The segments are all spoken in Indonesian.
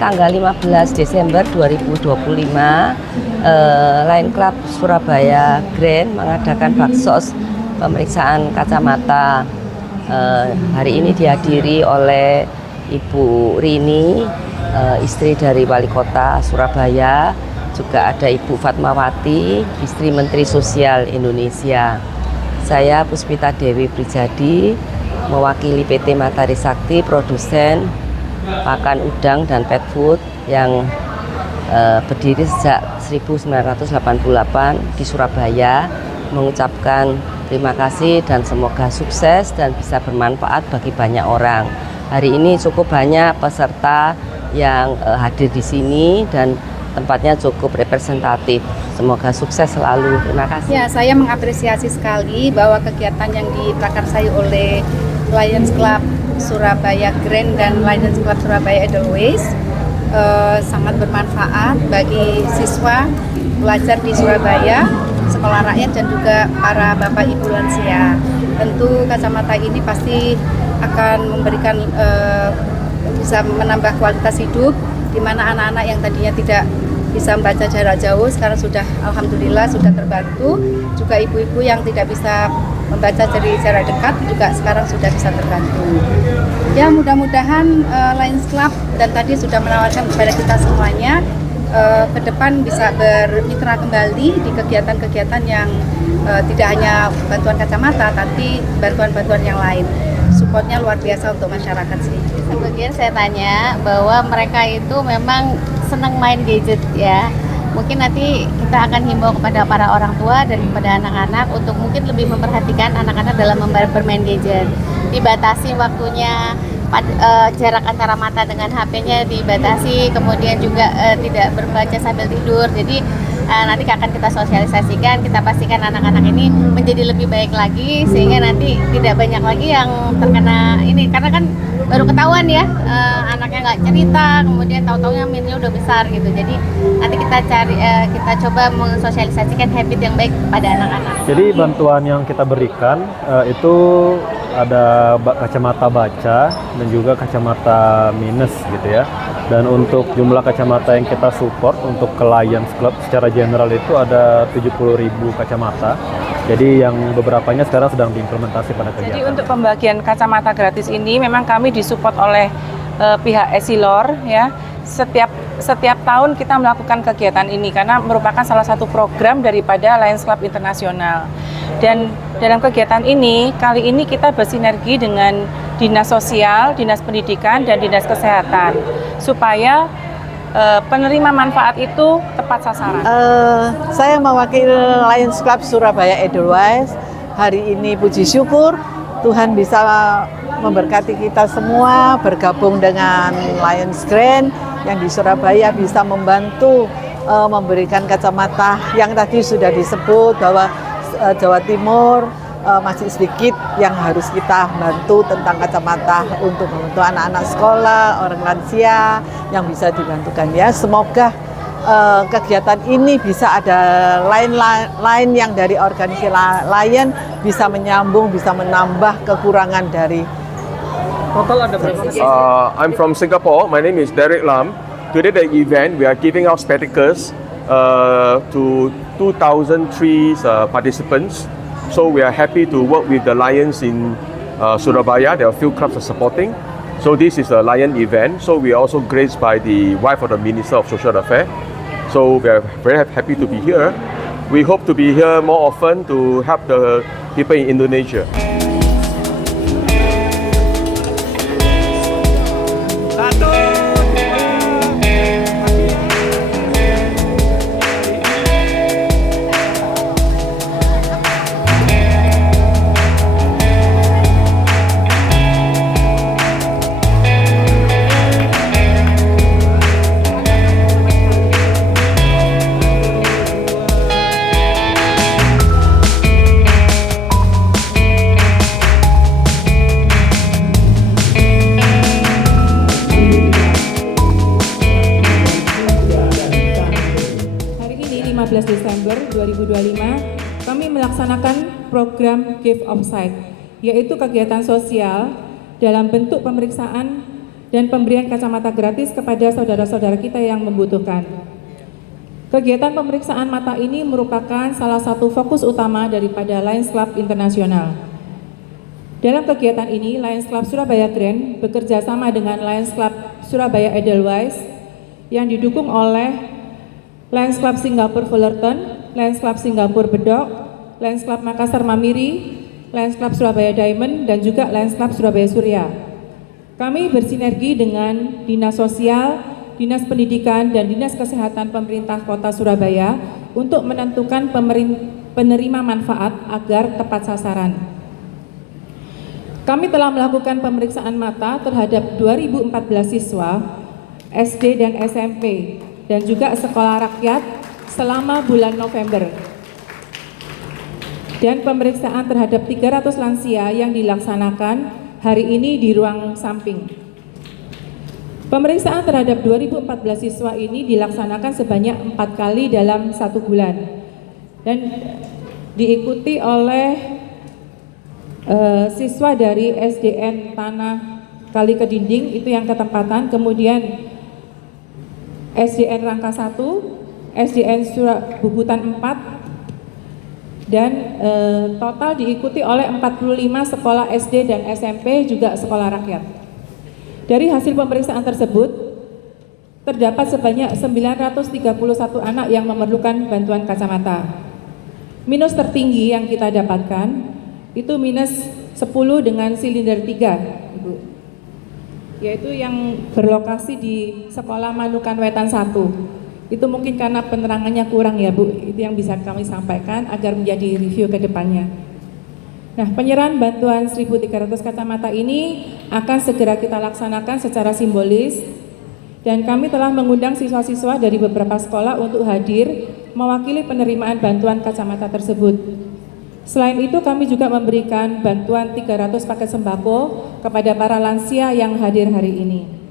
tanggal 15 Desember 2025, Lion Club Surabaya Grand mengadakan baksos pemeriksaan kacamata. Hari ini dihadiri oleh Ibu Rini, istri dari Wali Kota Surabaya, juga ada Ibu Fatmawati, istri Menteri Sosial Indonesia. Saya Puspita Dewi Prijadi, mewakili PT Matahari Sakti, produsen pakan udang dan pet food yang berdiri sejak 1988 di Surabaya, mengucapkan terima kasih dan semoga sukses dan bisa bermanfaat bagi banyak orang. Hari ini cukup banyak peserta yang hadir di sini dan tempatnya cukup representatif. Semoga sukses selalu. Terima kasih. Ya, saya mengapresiasi sekali bahwa kegiatan yang diprakarsai oleh Lions Club Surabaya Grand dan Lions Club Surabaya Edelweiss sangat bermanfaat bagi siswa pelajar di Surabaya, sekolah rakyat dan juga para bapak ibu lansia. Tentu kacamata ini pasti akan memberikan bisa menambah kualitas hidup, di mana anak-anak yang tadinya tidak bisa membaca jarak jauh sekarang sudah alhamdulillah sudah terbantu. Juga ibu-ibu yang tidak bisa membaca dari jarak dekat juga sekarang sudah bisa terbantu. Ya, mudah-mudahan Lions Club dan tadi sudah menawarkan kepada kita semuanya ke depan bisa bermitra kembali di kegiatan-kegiatan yang tidak hanya bantuan kacamata tapi bantuan-bantuan yang lain. Supportnya luar biasa untuk masyarakat sih. Sebagian saya tanya bahwa mereka itu memang senang main gadget ya. Mungkin nanti kita akan himbau kepada para orang tua dan kepada anak-anak untuk mungkin lebih memperhatikan anak-anak dalam bermain gadget. Dibatasi waktunya, jarak antara mata dengan HP-nya dibatasi, kemudian juga tidak berbaca sambil tidur. Jadi nanti akan kita sosialisasikan, kita pastikan anak-anak ini menjadi lebih baik lagi sehingga nanti tidak banyak lagi yang terkena ini, karena kan baru ketahuan ya anaknya nggak cerita, kemudian tahu-taunya minnya udah besar gitu. Jadi nanti kita coba mensosialisasikan habit yang baik pada anak-anak. Jadi bantuan yang kita berikan itu ada kacamata baca dan juga kacamata minus gitu ya. Dan untuk jumlah kacamata yang kita support untuk ke Lions Club secara general itu ada 70.000 kacamata. Jadi yang beberapanya sekarang sedang diimplementasi pada kegiatan. Jadi untuk pembagian kacamata gratis ini memang kami disupport oleh pihak Essilor ya. Setiap tahun kita melakukan kegiatan ini karena merupakan salah satu program daripada Lions Club Internasional. Dan dalam kegiatan ini, kali ini kita bersinergi dengan Dinas Sosial, Dinas Pendidikan, dan Dinas Kesehatan supaya penerima manfaat itu tepat sasaran. Saya mewakili Lions Club Surabaya Edelweiss. Hari ini puji syukur Tuhan bisa memberkati kita semua bergabung dengan Lions Grand yang di Surabaya bisa membantu memberikan kacamata yang tadi sudah disebut bahwa Jawa Timur masih sedikit yang harus kita bantu tentang kacamata untuk membantu anak-anak sekolah, orang lansia yang bisa dibantukan ya. Semoga kegiatan ini bisa ada lain yang dari organisasi lain bisa menyambung, bisa menambah kekurangan dari Total ada berapa? I'm from Singapore. My name is Derek Lam. Today the event we are giving out spectacles to 2,003 participants. So we are happy to work with the Lions in Surabaya. There are a few clubs are supporting. So this is a Lion event. So we are also graced by the wife of the Minister of Social Affairs. So we are very happy to be here. We hope to be here more often to help the people in Indonesia. Desember 2025 kami melaksanakan program Give of Sight, yaitu kegiatan sosial dalam bentuk pemeriksaan dan pemberian kacamata gratis kepada saudara-saudara kita yang membutuhkan. Kegiatan pemeriksaan mata ini merupakan salah satu fokus utama daripada Lions Club Internasional. Dalam kegiatan ini, Lions Club Surabaya Grand bekerja sama dengan Lions Club Surabaya Edelweiss yang didukung oleh Lions Club Singapura Fullerton, Lions Club Singapura Bedok, Lions Club Makassar Mamiri, Lions Club Surabaya Diamond, dan juga Lions Club Surabaya Surya. Kami bersinergi dengan Dinas Sosial, Dinas Pendidikan, dan Dinas Kesehatan Pemerintah Kota Surabaya untuk menentukan penerima manfaat agar tepat sasaran. Kami telah melakukan pemeriksaan mata terhadap 2014 siswa SD dan SMP dan juga sekolah rakyat selama bulan November. Dan pemeriksaan terhadap 300 lansia yang dilaksanakan hari ini di ruang samping. Pemeriksaan terhadap 2014 siswa ini dilaksanakan sebanyak 4 kali dalam 1 bulan dan diikuti oleh siswa dari SDN Tanah Kali Kedinding itu yang ketempatan, kemudian SDN Rangka 1, SDN Bubutan 4, dan total diikuti oleh 45 sekolah SD dan SMP juga sekolah rakyat. Dari hasil pemeriksaan tersebut, terdapat sebanyak 931 anak yang memerlukan bantuan kacamata. Minus tertinggi yang kita dapatkan itu minus 10 dengan silinder 3, Ibu. Yaitu yang berlokasi di Sekolah Manukan Wetan 1. Itu mungkin karena penerangannya kurang ya Bu, itu yang bisa kami sampaikan agar menjadi review ke depannya. Nah, penyerahan bantuan 1.300 kacamata ini akan segera kita laksanakan secara simbolis dan kami telah mengundang siswa-siswa dari beberapa sekolah untuk hadir mewakili penerimaan bantuan kacamata tersebut. Selain itu kami juga memberikan bantuan 300 paket sembako kepada para lansia yang hadir hari ini.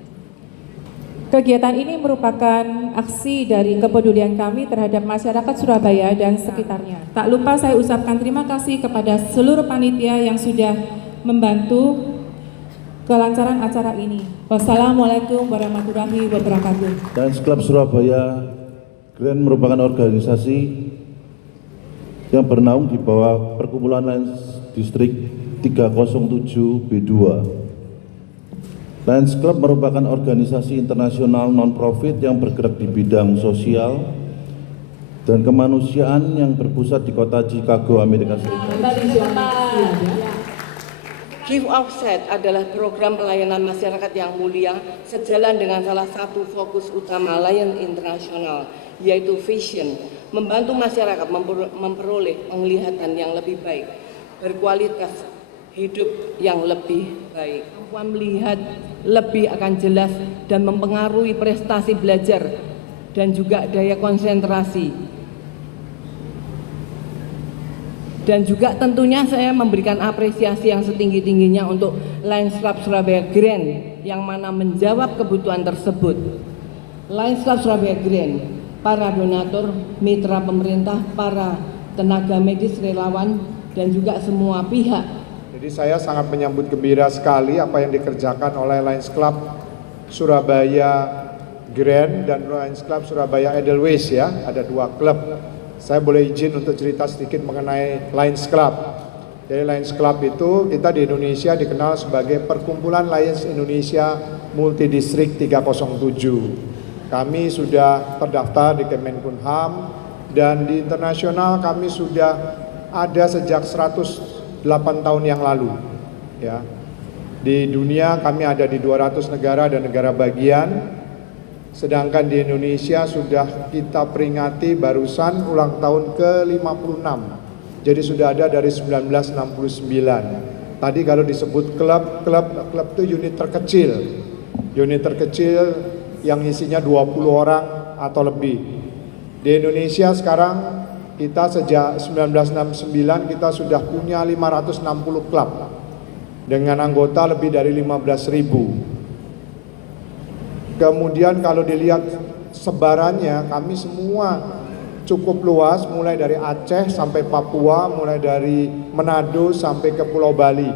Kegiatan ini merupakan aksi dari kepedulian kami terhadap masyarakat Surabaya dan sekitarnya. Tak lupa saya ucapkan terima kasih kepada seluruh panitia yang sudah membantu kelancaran acara ini. Wassalamualaikum warahmatullahi wabarakatuh. Lions Club Surabaya Grand merupakan organisasi yang bernaung di bawah Perkumpulan Lions Distrik 307 B2. Lions Club merupakan organisasi internasional non-profit yang bergerak di bidang sosial dan kemanusiaan yang berpusat di kota Chicago, Amerika Serikat. Give Offset adalah program pelayanan masyarakat yang mulia sejalan dengan salah satu fokus utama Lions Internasional, yaitu vision, membantu masyarakat memperoleh penglihatan yang lebih baik, berkualitas hidup yang lebih baik, kemampuan melihat lebih akan jelas dan mempengaruhi prestasi belajar dan juga daya konsentrasi. Dan juga tentunya saya memberikan apresiasi yang setinggi-tingginya untuk Lions Club Surabaya Grand yang mana menjawab kebutuhan tersebut. Lions Club Surabaya Grand, para donatur, mitra pemerintah, para tenaga medis, relawan, dan juga semua pihak. Jadi saya sangat menyambut gembira sekali apa yang dikerjakan oleh Lions Club Surabaya Grand dan Lions Club Surabaya Edelweiss ya, ada 2 klub. Saya boleh izin untuk cerita sedikit mengenai Lions Club. Jadi Lions Club itu kita di Indonesia dikenal sebagai Perkumpulan Lions Indonesia Multidistrik 307. Kami sudah terdaftar di Kemenkumham dan di internasional kami sudah ada sejak 108 tahun yang lalu. Ya. Di dunia kami ada di 200 negara dan negara bagian. Sedangkan di Indonesia sudah kita peringati barusan ulang tahun ke-56. Jadi sudah ada dari 1969. Tadi kalau disebut klub itu unit terkecil. Unit terkecil yang isinya 20 orang atau lebih. Di Indonesia sekarang kita sejak 1969 kita sudah punya 560 klub dengan anggota lebih dari 15.000. Kemudian kalau dilihat sebarannya, kami semua cukup luas, mulai dari Aceh sampai Papua, mulai dari Manado sampai ke Pulau Bali.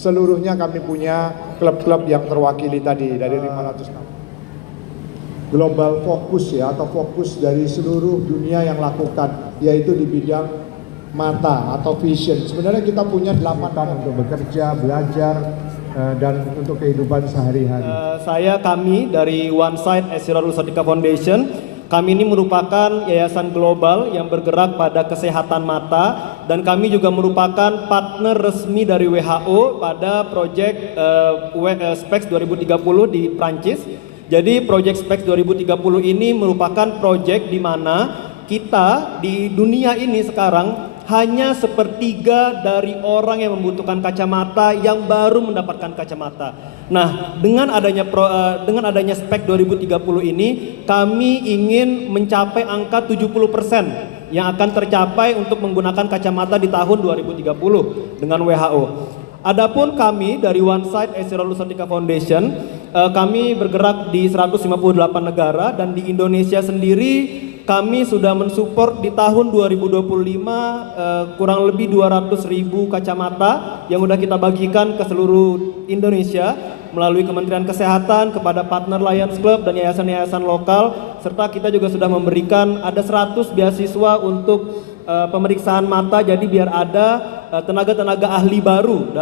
seluruhnya kami punya klub-klub yang terwakili tadi dari 506. Global fokus ya, atau fokus dari seluruh dunia yang lakukan, yaitu di bidang mata atau vision. Sebenarnya kita punya 8 untuk bekerja, belajar, dan untuk kehidupan sehari-hari. Kami dari One Sight Essilor Lusatika Foundation, kami ini merupakan yayasan global yang bergerak pada kesehatan mata, dan kami juga merupakan partner resmi dari WHO pada proyek SPECS 2030 di Prancis. Jadi proyek SPECS 2030 ini merupakan proyek di mana kita di dunia ini sekarang hanya sepertiga dari orang yang membutuhkan kacamata yang baru mendapatkan kacamata. Nah, dengan adanya SPECS 2030 ini, kami ingin mencapai angka 70% yang akan tercapai untuk menggunakan kacamata di tahun 2030 dengan WHO. Adapun kami dari One Sight Essilor Lusatika Foundation, kami bergerak di 158 negara, dan di Indonesia sendiri kami sudah mensupport di tahun 2025 kurang lebih 200.000 kacamata yang sudah kita bagikan ke seluruh Indonesia melalui Kementerian Kesehatan kepada partner Lions Club dan yayasan-yayasan lokal, serta kita juga sudah memberikan ada 100 beasiswa untuk pemeriksaan mata, jadi biar ada tenaga-tenaga ahli baru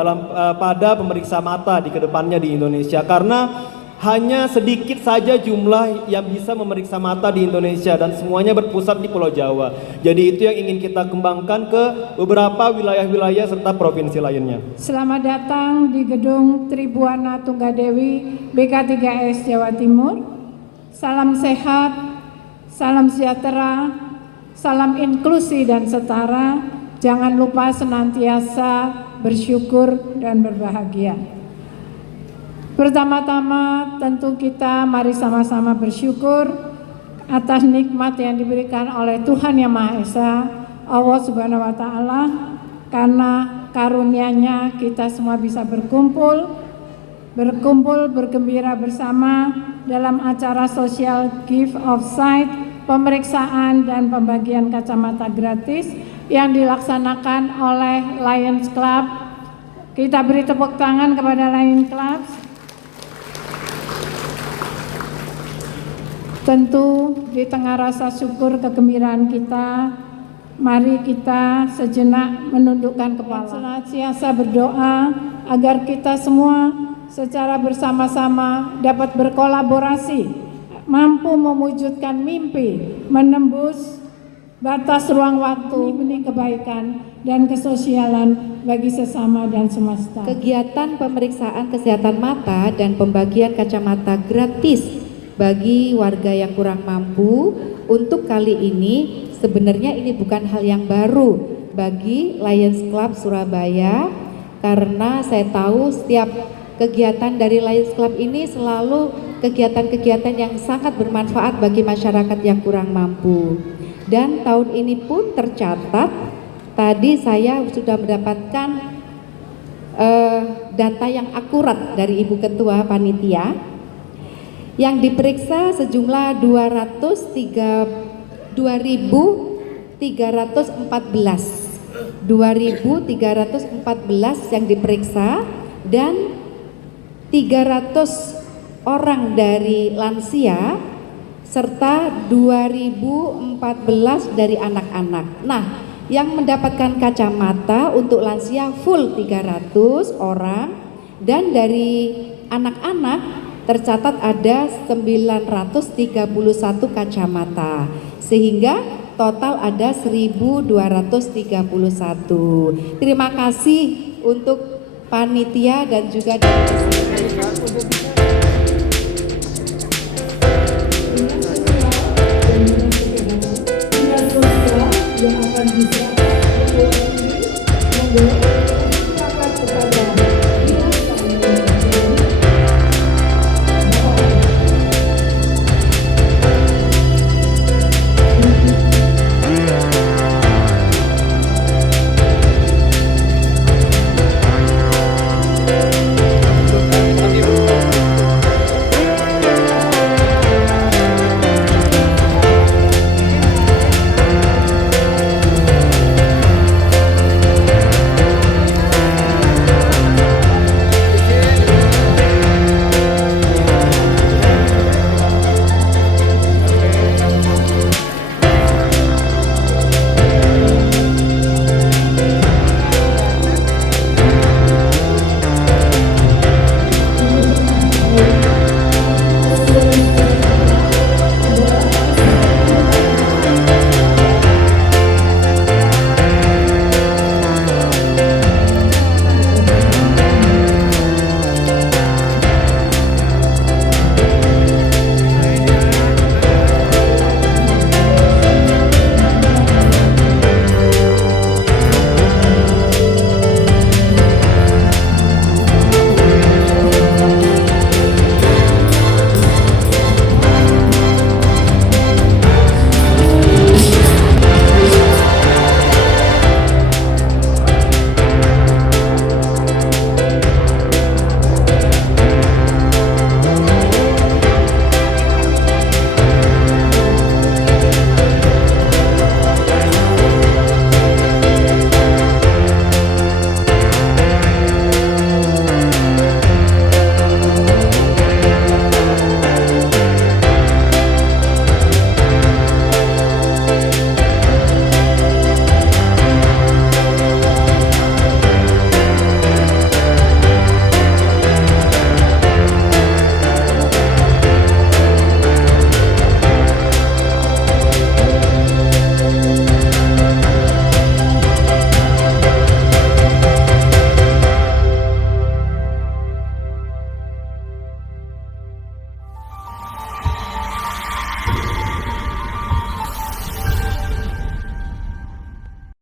pada pemeriksa mata di kedepannya di Indonesia, karena hanya sedikit saja jumlah yang bisa memeriksa mata di Indonesia dan semuanya berpusat di Pulau Jawa. Jadi itu yang ingin kita kembangkan ke beberapa wilayah-wilayah serta provinsi lainnya. Selamat datang di Gedung Tribuana Tunggadewi BK3S Jawa Timur. Salam sehat, salam sejahtera, salam inklusi dan setara. Jangan lupa senantiasa bersyukur dan berbahagia. Pertama-tama tentu kita mari sama-sama bersyukur atas nikmat yang diberikan oleh Tuhan Yang Maha Esa, Allah Subhanahu wa Ta'ala, karena karunia-Nya kita semua bisa berkumpul, bergembira bersama dalam acara social gift of sight, pemeriksaan dan pembagian kacamata gratis yang dilaksanakan oleh Lions Club. Kita beri tepuk tangan kepada Lions Club. Tentu di tengah rasa syukur kegembiraan kita, mari kita sejenak menundukkan kepala. Senantiasa berdoa agar kita semua secara bersama-sama dapat berkolaborasi, mampu mewujudkan mimpi, menembus batas ruang waktu, benih kebaikan dan kesosialan bagi sesama dan semesta. Kegiatan pemeriksaan kesehatan mata dan pembagian kacamata gratis bagi warga yang kurang mampu untuk kali ini sebenarnya ini bukan hal yang baru bagi Lions Club Surabaya, karena saya tahu setiap kegiatan dari Lions Club ini selalu kegiatan-kegiatan yang sangat bermanfaat bagi masyarakat yang kurang mampu. Dan tahun ini pun tercatat, tadi saya sudah mendapatkan data yang akurat dari Ibu Ketua Panitia, yang diperiksa sejumlah 2.314 yang diperiksa, dan 300 orang dari lansia serta 2014 dari anak-anak. Nah, yang mendapatkan kacamata untuk lansia full 300 orang, dan dari anak-anak tercatat ada 931 kacamata, sehingga total ada 1.231. Terima kasih untuk panitia dan juga dari